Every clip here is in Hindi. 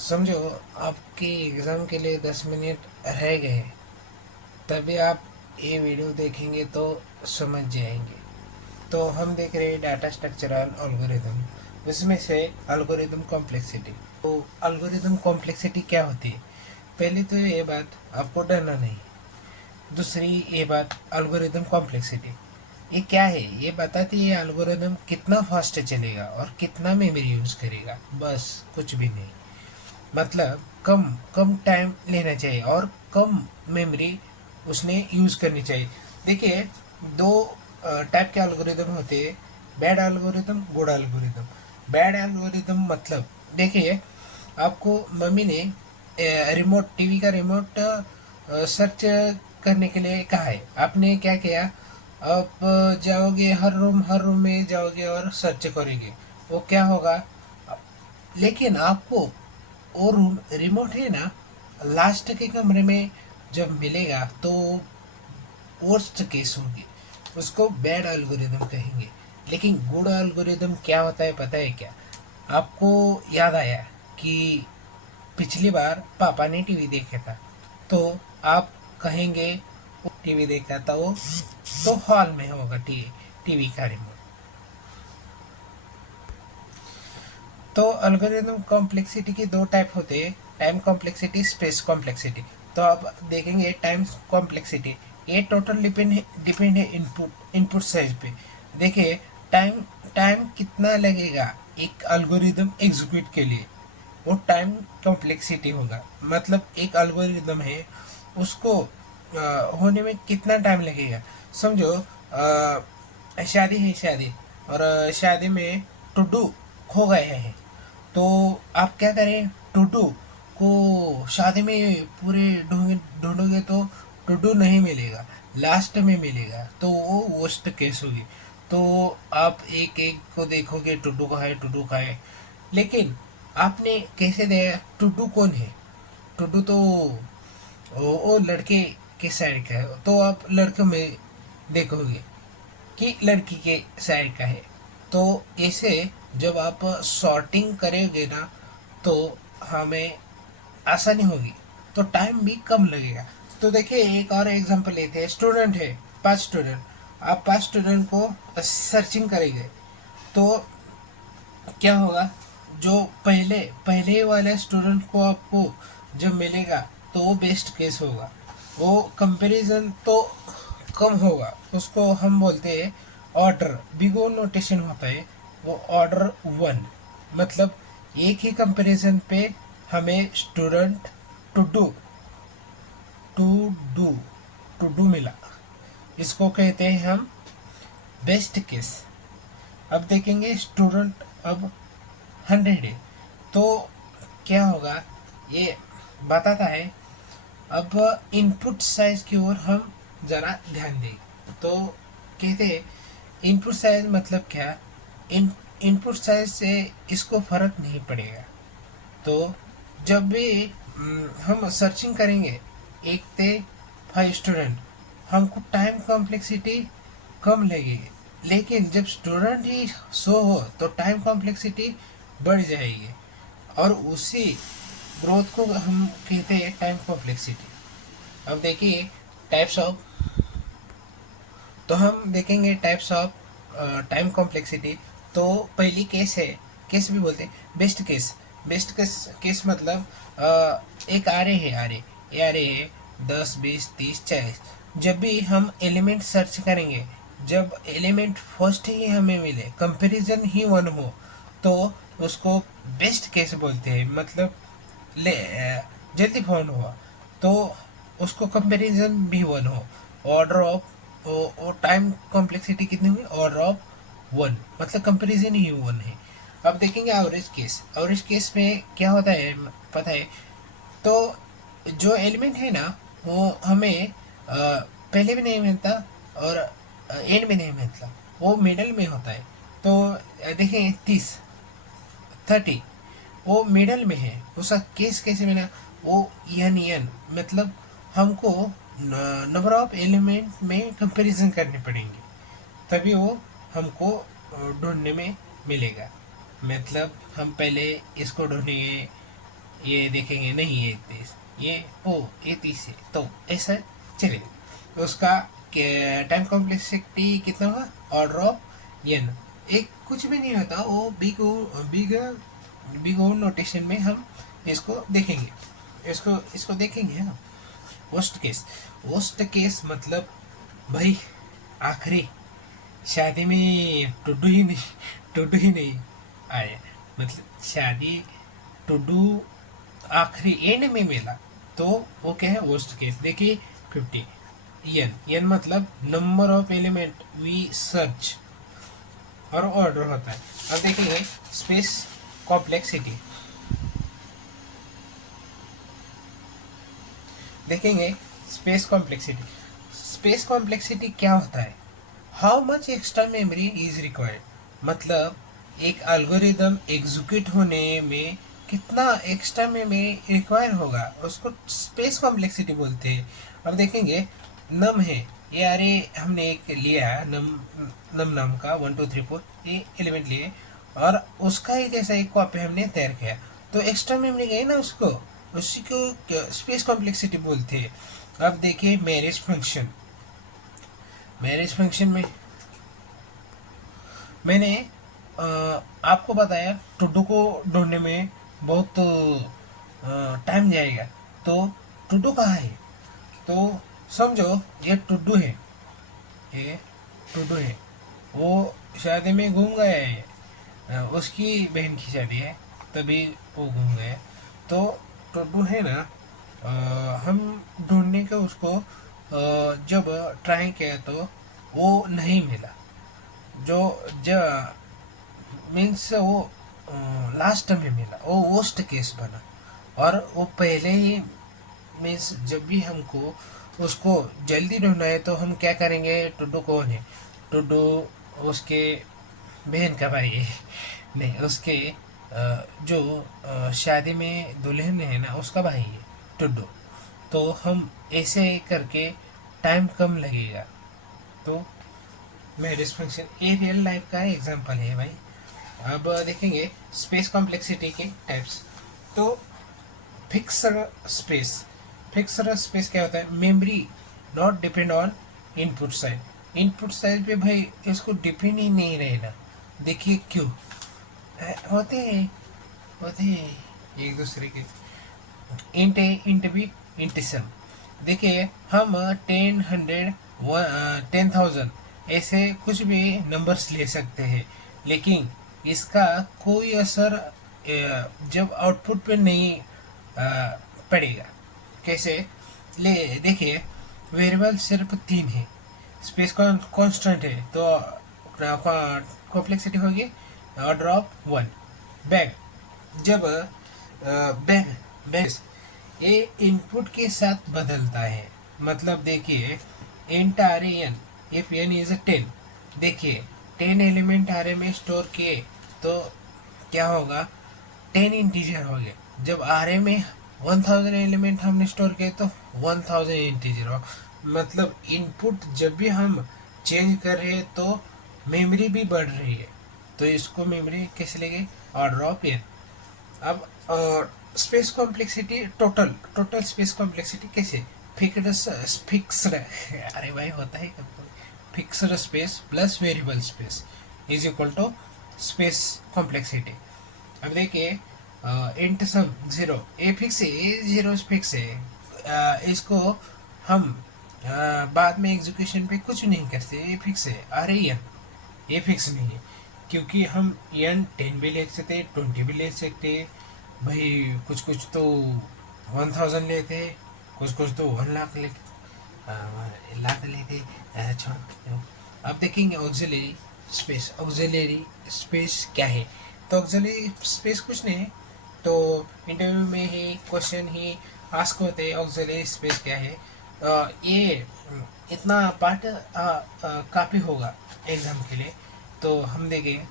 समझो आपकी एग्ज़ाम के लिए 10 मिनट रह गए, तभी आप ये वीडियो देखेंगे तो समझ जाएंगे। तो हम देख रहे हैं डाटा स्ट्रक्चरल एल्गोरिदम, उसमें से एल्गोरिदम कॉम्प्लेक्सिटी। तो एल्गोरिदम कॉम्प्लेक्सिटी क्या होती है? पहले तो ये बात आपको डरना नहीं। दूसरी ये बात, एल्गोरिदम कॉम्प्लेक्सिटी ये क्या है? ये बताती है एल्गोरिदम कितना फास्ट चलेगा और कितना मेमोरी यूज़ करेगा, बस कुछ भी नहीं। मतलब कम कम टाइम लेना चाहिए और कम मेमोरी उसने यूज़ करनी चाहिए। देखिए, दो टाइप के एल्गोरिदम होते हैं, bad algorithm, good algorithm. Bad algorithm मतलब, देखिए, आपको मम्मी ने रिमोट, टीवी का रिमोट सर्च करने के लिए कहा है। आपने क्या किया? आप जाओगे, हर रूम में जाओगे और सर्च करोगे। वो क्या होगा? लेकिन आपको वो रूम रिमोट है ना, लास्ट के कमरे में जब मिलेगा तो वर्स्ट केस होगी, उसको बैड एल्गोरिदम कहेंगे। लेकिन गुड एल्गोरिदम क्या होता है पता है क्या? आपको याद आया कि पिछली बार पापा ने टीवी देखा था, तो आप कहेंगे वो टीवी देखा था वो तो हॉल में होगा टीवी, टीवी का रिमोट। तो एल्गोरिदम कॉम्प्लेक्सिटी की दो टाइप होते हैं, टाइम कॉम्प्लेक्सिटी, स्पेस कॉम्प्लेक्सिटी। तो अब देखेंगे टाइम कॉम्प्लेक्सिटी। ये टोटल डिपेंड है इनपुट साइज पे। देखिए, टाइम टाइम कितना लगेगा एक एल्गोरिदम एग्जीक्यूट के लिए, वो टाइम कॉम्प्लेक्सिटी होगा। मतलब एक एल्गोरिदम है, उसको होने में कितना टाइम लगेगा। समझो शादी है, शादी, और शादी में टुडू खो गए हैं। तो आप क्या करें? टुडू को शादी में पूरे ढूंढोगे तो टुडू नहीं मिलेगा, लास्ट में मिलेगा, तो वो वर्स्ट केस होगी। तो आप एक एक को देखोगे, टुडू का है, टुडू का है। लेकिन आपने कैसे दिया? टुडू कौन है? टुडू तो वो लड़के के साइड का है, तो आप लड़के में देखोगे कि लड़की के साइड का है। तो ऐसे जब आप सॉर्टिंग करेंगे ना, तो हमें आसानी होगी, तो टाइम भी कम लगेगा। तो देखिए, एक और एग्जांपल लेते हैं। स्टूडेंट है, 5 स्टूडेंट, आप 5 स्टूडेंट को सर्चिंग करेंगे, तो क्या होगा? जो पहले पहले वाले स्टूडेंट को आपको जब मिलेगा, तो वो बेस्ट केस होगा। वो कंपैरिजन तो कम होगा, उसको हम बोलते हैं ऑर्डर, बिगो नोटेशन होता है वो, ऑर्डर 1। मतलब एक ही कंपैरिजन पे हमें student to do to do to do मिला, इसको कहते हैं हम बेस्ट केस। अब देखेंगे स्टूडेंट अब 100 है, तो क्या होगा? ये बताता है। अब इनपुट साइज की ओर हम ज़रा ध्यान दें। तो कहते हैं इनपुट साइज मतलब क्या? इन इनपुट साइज से इसको फ़र्क नहीं पड़ेगा। तो जब भी हम सर्चिंग करेंगे, एक थे 5 स्टूडेंट, हमको टाइम कॉम्प्लेक्सिटी कम लगेगी। लेकिन जब स्टूडेंट ही 100 हो तो टाइम कॉम्प्लेक्सिटी बढ़ जाएगी, और उसी ग्रोथ को हम कहते हैं टाइम कॉम्प्लेक्सिटी। अब देखिए टाइप्स ऑफ, तो हम देखेंगे टाइप्स ऑफ टाइम कॉम्प्लेक्सिटी। तो पहली केस है, केस भी बोलते हैं बेस्ट केस। बेस्ट केस मतलब एक आरे है, आरे, ये आरे है 10 20 30 40। जब भी हम एलिमेंट सर्च करेंगे, जब एलिमेंट फर्स्ट ही हमें मिले, कंपैरिजन ही 1 हो, तो उसको बेस्ट केस बोलते हैं। मतलब ले जल्दी फाउंड हुआ, तो उसको कंपैरिजन भी 1 हो, ऑर्डर ऑफ, वो टाइम कॉम्प्लेक्सिटी कितनी हुई? ऑर्डर ऑफ 1, मतलब कंपैरिजन ही 1 है। अब देखेंगे एवरेज केस। एवरेज केस में क्या होता है पता है? तो जो एलिमेंट है ना, वो हमें पहले भी नहीं मिलता और एंड में नहीं मिलता, वो मिडल में होता है। तो देखें 30 वो मिडल में है, उसका केस कैसे मिला? वो एन मतलब हमको नंबर ऑफ एलिमेंट में कंपैरिजन करने पड़ेंगे, तभी वो हमको ढूंढने में मिलेगा। मतलब हम पहले इसको ढूंढेंगे, ये देखेंगे नहीं ये 30, ये ओ ये 30 है, तो ऐसा चलेगा। तो उसका टाइम कॉम्प्लेक्सिटी कितना होगा, ऑर्डर ऑफ एन। एक कुछ भी नहीं होता वो, बिग बिग ओ नोटेशन में हम इसको देखेंगे, इसको इसको देखेंगे हम। वर्स्ट केस मतलब भाई आखिरी शादी में टुडू ही नहीं आया, मतलब शादी टुडू आखिरी एंड में मिला, तो वो क्या है वर्स्ट केस। देखिए 50, एन मतलब number of element we search और ऑर्डर होता है। अब देखेंगे स्पेस कॉम्प्लेक्सिटी, देखेंगे स्पेस कॉम्प्लेक्सिटी क्या होता है, how much extra memory is required, मतलब एक एल्गोरिदम एग्जीक्यूट होने में कितना एक्स्ट्रा मेमोरी रिक्वायर होगा, उसको स्पेस कॉम्प्लेक्सिटी बोलते हैं। अब देखेंगे नम है ये, अरे हमने एक लिया नम, नम नाम का 1 2 3 4 ये एलिमेंट लिए, और उसका ही जैसा एक कॉपी हमने तैयार किया, तो एक्स्ट्रा मेमोरी गई ना उसको, उसी को स्पेस कॉम्प्लेक्सिटी बोलते हैं। अब देखिए मैरिज फंक्शन में मैंने आपको बताया टुडू को ढूंढने में बहुत टाइम जाएगा, तो टुडू कहाँ है, तो समझो ये टुडू है, ये टुडू है, वो शादी में घूम गया है, उसकी बहन की शादी है, तभी वो घूम गए। तो टुडू है ना, हम ढूंढने के उसको जब ट्राई किया तो वो नहीं मिला, जो जो मीन्स वो लास्ट में मिला, वो वर्स्ट केस बना। और वो पहले ही मीन्स जब भी हमको उसको जल्दी ढूंढना है तो हम क्या करेंगे, टुडू कौन है, टुडू उसके बहन का भाई है, नहीं उसके जो शादी में दुल्हन है ना उसका भाई है टुडू, तो हम ऐसे करके टाइम कम लगेगा। तो मैरिज फंक्शन ये रियल लाइफ का एग्जांपल है भाई। अब देखेंगे स्पेस कॉम्प्लेक्सिटी के टाइप्स। तो फिक्स्ड स्पेस, फिक्स्ड स्पेस क्या होता है, memory not depend on input side, input side पे भाई इसको डिपेंड ही नहीं रहना। देखिए क्यों होते हैं एक दूसरे के, इंट ए इंट बी इंट सम। देखिए हम 10 100 10,000 ऐसे कुछ भी नंबर्स ले सकते हैं, लेकिन इसका कोई असर जब आउटपुट पे नहीं पड़ेगा। कैसे, ले देखिए वेरिएबल सिर्फ 3 है, स्पेस कांस्टेंट है, तो कॉम्प्लेक्सिटी होगी ऑर्डर ऑफ 1। बैग, जब बैग बैग ये इनपुट के साथ बदलता है, मतलब देखिए int R N, if N is 10, देखिए 10 एलिमेंट आर में स्टोर किए तो क्या होगा, 10 इंटीजर हो गए। जब आर में 1000 एलिमेंट हमने स्टोर किए तो 1000 इंटीजर हो, मतलब इनपुट जब भी हम चेंज कर रहे हैं तो मेमोरी भी बढ़ रही है, तो इसको मेमोरी कैसे लेंगे, ऑर्डर ऑफ एन। अब space complexity total space complexity कैसे, फिक्स्ड अरे भाई होता है कभी, fixed space plus variable space is equal to space complexity. अब देखिए इंट सम 0, ए फिक्स है, ए 0 फिक्स है, इसको हम बाद में एग्जीक्यूशन पे कुछ नहीं करते, ये फिक्स है। अरे ये फिक्स नहीं है, क्योंकि हम एन 10 भी ले सकते, 20 भी ले सकते भाई, कुछ कुछ तो 1000 लेते, कुछ कुछ तो 1 लाख लाख लेते। छोड़, अब देखेंगे ऑक्सिलरी स्पेस क्या है। तो ऑक्सिलरी स्पेस कुछ नहीं है, तो इंटरव्यू में ही क्वेश्चन ही आस्क होते हैं ऑक्सिलरी स्पेस क्या है। ये इतना पार्ट काफ़ी होगा एग्जाम के लिए, तो हम देखेंगे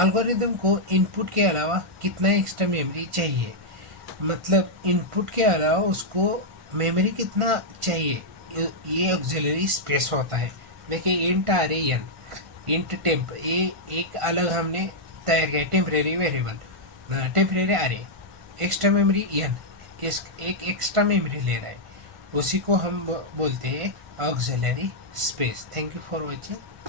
एल्गोरिदम को इनपुट के अलावा कितना एक्स्ट्रा मेमोरी चाहिए, मतलब इनपुट के अलावा उसको मेमोरी कितना चाहिए, ये ऑक्सिलरी स्पेस होता है। देखिए int R N, int temp, ये एक अलग हमने तैयार किया टेम्परेरी वेरिएबल, टेम्परेरी अरे, एक्स्ट्रा मेमोरी एन, इस एक एक्स्ट्रा मेमोरी ले रहा है, उसी को हम बोलते हैं auxiliary space. Thank you for watching.